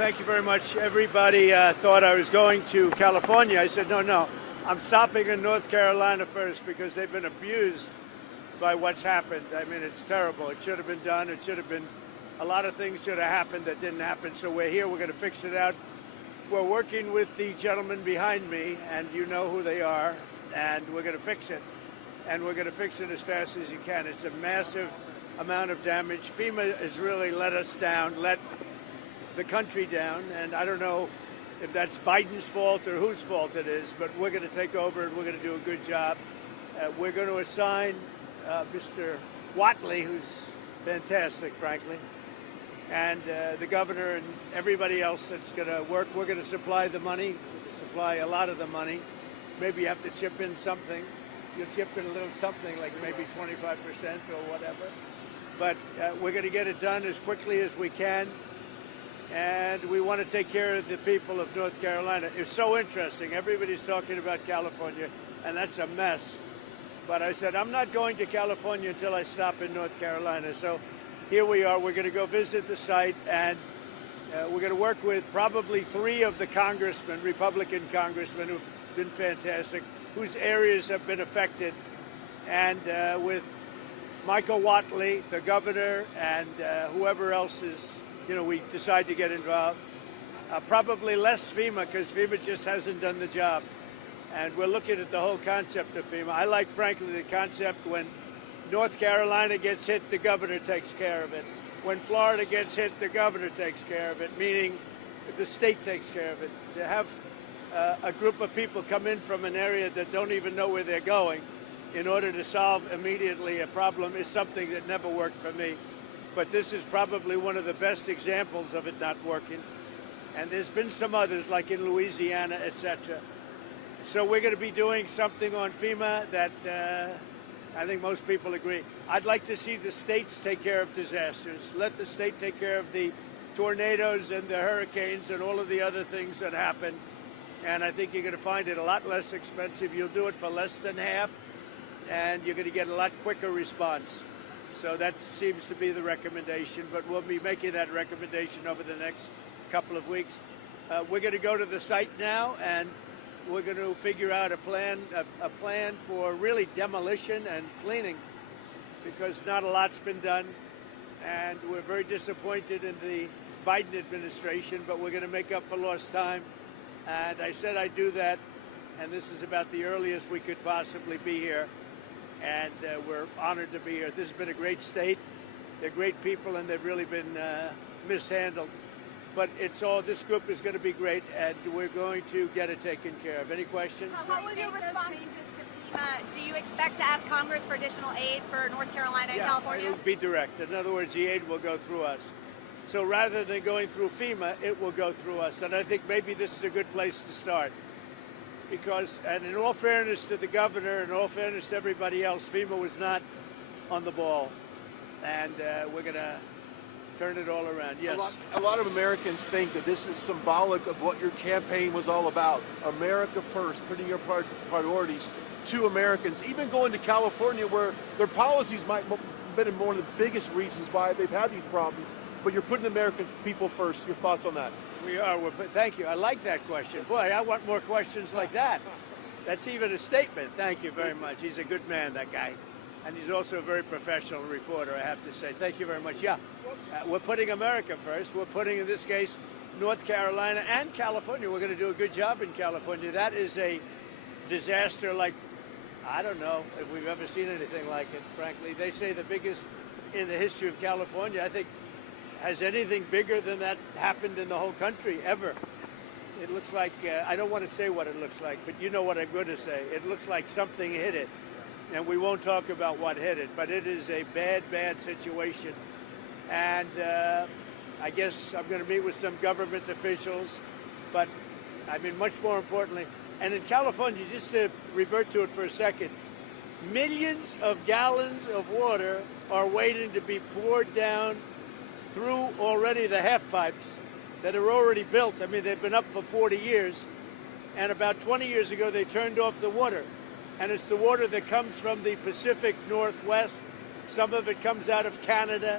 thank you very much. Everybody thought I was going to California. I said, no, I'm stopping in North Carolina first because they've been abused by what's happened. I mean, it's terrible. It should have been done. It should have been, a lot of things should have happened that didn't happen. So we're here. We're going to fix it out. We're working with the gentleman behind me, and you know who they are, and we're going to fix it. And we're going to fix it as fast as you can. It's a massive amount of damage. FEMA has really let us down, let the country down, and I don't know if that's Biden's fault or whose fault it is, but we're going to take over and we're going to do a good job. We're going to assign Mr. Whatley, who's fantastic, frankly, and the governor and everybody else that's going to work. We're going to supply the money, supply a lot of the money. Maybe you have to chip in something. You'll chip in a little something, like maybe 25% or whatever. But we're going to get it done as quickly as we can. And we want to take care of the people of North Carolina. It's so interesting. Everybody's talking about California, and that's a mess. But I said, I'm not going to California until I stop in North Carolina. So here we are. We're going to go visit the site, and we're going to work with probably 3 of the congressmen, Republican congressmen, who've been fantastic, whose areas have been affected, and with Michael Whatley, the governor, and whoever else is, we decide to get involved. Probably less FEMA, because FEMA just hasn't done the job. And we're looking at the whole concept of FEMA. I like, frankly, the concept when North Carolina gets hit, the governor takes care of it. When Florida gets hit, the governor takes care of it, meaning the state takes care of it. To have a group of people come in from an area that don't even know where they're going in order to solve immediately a problem is something that never worked for me. But this is probably one of the best examples of it not working. And there's been some others, like in Louisiana, etc. So we're going to be doing something on FEMA that I think most people agree. I'd like to see the states take care of disasters. Let the state take care of the tornadoes and the hurricanes and all of the other things that happen. And I think you're going to find it a lot less expensive. You'll do it for less than half, and you're going to get a lot quicker response. So that seems to be the recommendation, but we'll be making that recommendation over the next couple of weeks. We're going to go to the site now, and we're going to figure out a plan for really demolition and cleaning, because not a lot's been done, and we're very disappointed in the Biden administration, but we're going to make up for lost time. And I said I'd do that, and this is about the earliest we could possibly be here. And we're honored to be here. This has been a great state. They're great people, and they've really been mishandled. But this group is going to be great, and we're going to get it taken care of. Any questions? How will you respond to FEMA? Do you expect to ask Congress for additional aid for North Carolina and California? It will be direct. In other words, the aid will go through us. So rather than going through FEMA, it will go through us. And I think maybe this is a good place to start. Because, and in all fairness to the governor, in all fairness to everybody else, FEMA was not on the ball. And we're going to turn it all around. Yes. A lot of Americans think that this is symbolic of what your campaign was all about. America first, putting your priorities to Americans. Even going to California, where their policies might have been one of the biggest reasons why they've had these problems. But you're putting the American people first. Your thoughts on that? We are. Thank you. I like that question. Boy, I want more questions like that. That's even a statement. Thank you very much. He's a good man, that guy. And he's also a very professional reporter, I have to say. Thank you very much. Yeah, we're putting America first. We're putting, in this case, North Carolina and California. We're going to do a good job in California. That is a disaster like, I don't know if we've ever seen anything like it, frankly. They say the biggest in the history of California. I think, has anything bigger than that happened in the whole country ever? It looks like, I don't want to say what it looks like, but you know what I'm going to say. It looks like something hit it. And we won't talk about what hit it, but it is a bad, bad situation. And I guess I'm going to meet with some government officials, but I mean, much more importantly, and in California, just to revert to it for a second, millions of gallons of water are waiting to be poured down through already the half pipes that are already built. I mean, they've been up for 40 years, and about 20 years ago, they turned off the water. And it's the water that comes from the Pacific Northwest. Some of it comes out of Canada.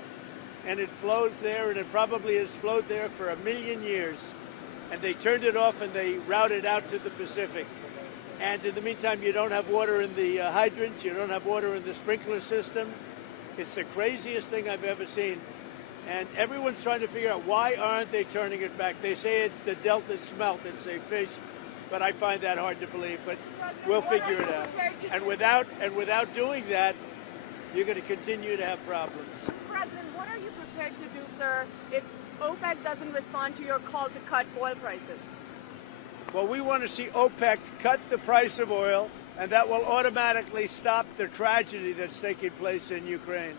and it flows there, and it probably has flowed there for 1,000,000 years. And they turned it off and they routed out to the Pacific. And in the meantime, you don't have water in the hydrants, you don't have water in the sprinkler systems. It's the craziest thing I've ever seen. And everyone's trying to figure out, why aren't they turning it back? They say it's the Delta smelt, it's a fish, but I find that hard to believe, but we'll figure it out. And without doing that, you're going to continue to have problems. Mr. President, what are you prepared to do, sir, if OPEC doesn't respond to your call to cut oil prices? Well, we want to see OPEC cut the price of oil, and that will automatically stop the tragedy that's taking place in Ukraine.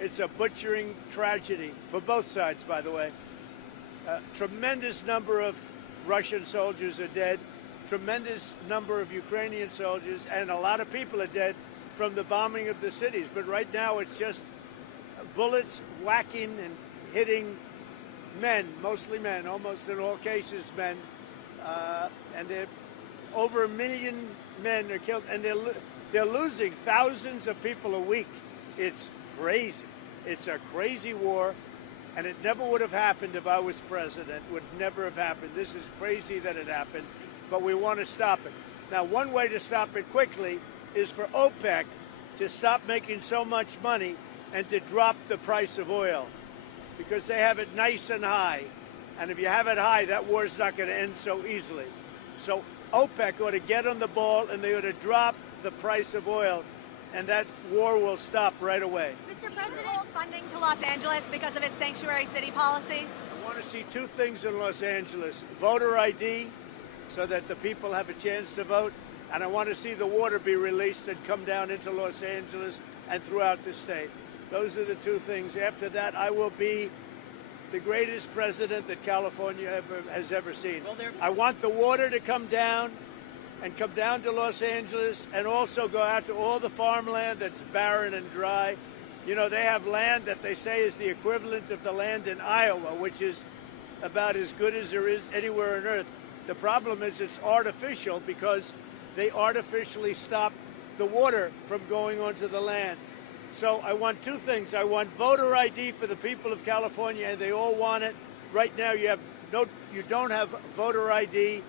It's a butchering tragedy for both sides, by the way. A tremendous number of Russian soldiers are dead, tremendous number of Ukrainian soldiers, and a lot of people are dead from the bombing of the cities. But right now it's just bullets whacking and hitting men, mostly men, almost in all cases men. And over 1,000,000 men are killed, and they're losing thousands of people a week. It's crazy. It's a crazy war, and it never would have happened if I was president. It would never have happened. This is crazy that it happened, but we want to stop it. Now, one way to stop it quickly is for OPEC to stop making so much money and to drop the price of oil, because they have it nice and high. And if you have it high, that war's not going to end so easily. So OPEC ought to get on the ball, and they ought to drop the price of oil, and that war will stop right away. Mr. President, funding to Los Angeles because of its sanctuary city policy? I want to see two things in Los Angeles: voter ID, so that the people have a chance to vote, and I want to see the water be released and come down into Los Angeles and throughout the state. Those are the two things. After that, I will be the greatest president that California has ever seen. I want the water to come down and come down to Los Angeles, and also go out to all the farmland that's barren and dry. You know, they have land that they say is the equivalent of the land in Iowa, which is about as good as there is anywhere on earth. The problem is it's artificial, because they artificially stop the water from going onto the land. So I want two things. I want voter ID for the people of California, and they all want it. Right now you don't have voter ID.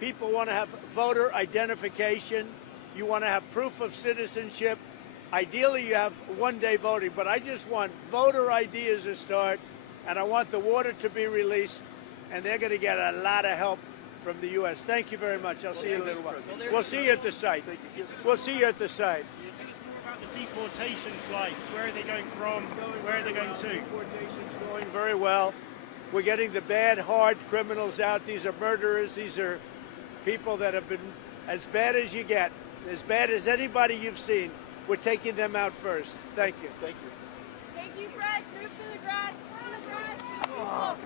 People want to have voter identification. You want to have proof of citizenship. Ideally, you have one-day voting, but I just want voter ID as a start, and I want the water to be released, and they're going to get a lot of help from the U.S. Thank you very much. I'll see you in a little while. We'll see you at the site. We'll see you at the site. The deportation flights, where are they going from? Where are they going to? Deportation's going very well. We're getting the bad, hard criminals out. These are murderers. These are people that have been as bad as you get, as bad as anybody you've seen. We're taking them out first. Thank you. Thank you. Thank you, Fred. Move to the grass. Move to the grass. Oh.